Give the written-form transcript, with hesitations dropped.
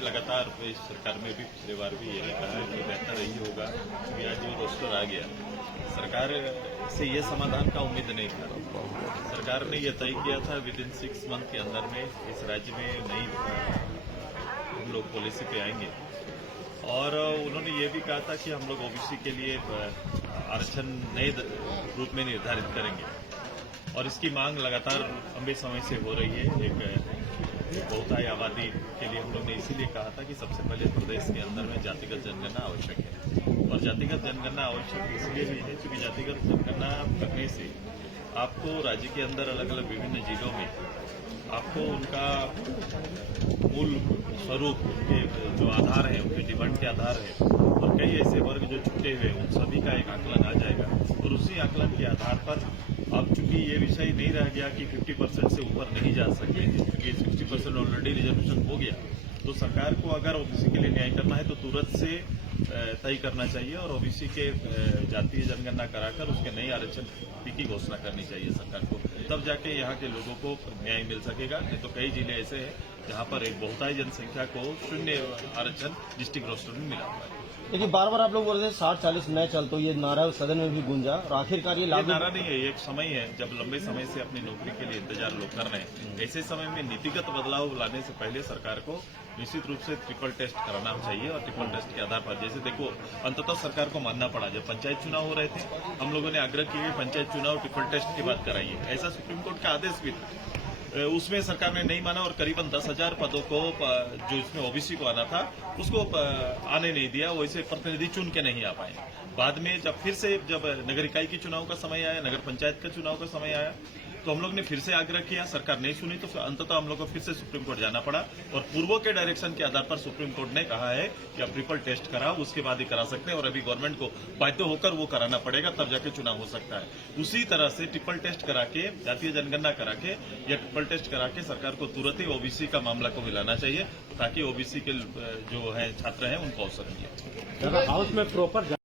लगातार इस सरकार में भी पिछले बार भी यही कहा है कि बेहतर यही होगा कि आज जो रोस्टर आ गया, सरकार से ये समाधान का उम्मीद नहीं था। सरकार ने यह तय किया था विद इन 6 मंथ के अंदर में इस राज्य में नई हम लोग पॉलिसी पे आएंगे, और उन्होंने ये भी कहा था कि हम लोग ओबीसी के लिए आरक्षण नए रूप में निर्धारित करेंगे, और इसकी मांग लगातार लंबे समय से हो रही है। एक बहुतायी आबादी के लिए हम लोग ने इसीलिए कहा था कि सबसे पहले प्रदेश के अंदर में जातिगत जनगणना आवश्यक है, और जातिगत जनगणना आवश्यक इसलिए भी है क्योंकि जातिगत जनगणना करने से आपको राज्य के अंदर अलग अलग विभिन्न जिलों में आपको उनका मूल स्वरूप, उनके जो आधार है, उनके डिमांड के आधार है, और कई ऐसे वर्ग जो छूटे हुए उन सभी का एक आकलन आ जाएगा, और उसी आकलन के आधार पर अब चूंकि ये विषय नहीं रह गया कि 50% से ऊपर नहीं जा सकते, क्योंकि 60% ऑलरेडी रिजर्वेशन हो गया, तो सरकार को अगर ओबीसी के लिए न्याय करना है तो तुरंत से तय करना चाहिए, और ओबीसी के जातीय जनगणना कराकर उसके नए आरक्षण की घोषणा करनी चाहिए सरकार को, तब जाके यहाँ के लोगों को न्याय मिल सकेगा। नहीं तो कई जिले ऐसे हैं जहाँ पर एक बहुतायी जनसंख्या को 0 आरक्षण डिस्ट्रिक्ट रोस्टर में मिला हुआ है। देखिए, बार बार आप लोग बोल रहे थे 60-40 मैं चलता हूँ, ये नारा सदन में भी गूंजा, और आखिरकार ये लागू नारा नहीं है, एक समय है जब लंबे समय से अपनी नौकरी के लिए इंतजार लोग कर रहे हैं। ऐसे समय में नीतिगत बदलाव लाने से पहले सरकार को निश्चित रूप से ट्रिपल टेस्ट कराना चाहिए, और ट्रिपल टेस्ट के आधार पर, जैसे देखो अंततः सरकार को मानना पड़ा, जब पंचायत चुनाव हो रहे थे हम लोगों ने आग्रह किया कि पंचायत चुनाव ट्रिपल टेस्ट के बाद कराइए, ऐसा सुप्रीम कोर्ट का आदेश भी था। उसमें सरकार ने नहीं माना, और करीबन 10,000 पदों को जो इसमें ओबीसी को आना था उसको आने नहीं दिया, वैसे प्रतिनिधि चुन के नहीं आ पाए। बाद में जब फिर से जब नगर इकाई के चुनाव का समय आया, नगर पंचायत का चुनाव का समय आया, तो हम लोग ने फिर से आग्रह किया, सरकार नहीं सुनी, तो अंततः हम लोग को फिर से सुप्रीम कोर्ट जाना पड़ा, और पूर्वों के डायरेक्शन के आधार पर सुप्रीम कोर्ट ने कहा है कि आप ट्रिपल टेस्ट कराओ, उसके बाद ही करा सकते हैं, और अभी गवर्नमेंट को बाध्य होकर वो कराना पड़ेगा, तब जाके चुनाव हो सकता है। उसी तरह से ट्रिपल टेस्ट करा के, जातीय जनगणना करा के या ट्रिपल टेस्ट करा के सरकार को तुरंत ही ओबीसी का मामला को मिलाना चाहिए, ताकि ओबीसी के जो है छात्र हैं उनको अवसर मिले। हाउस में प्रॉपर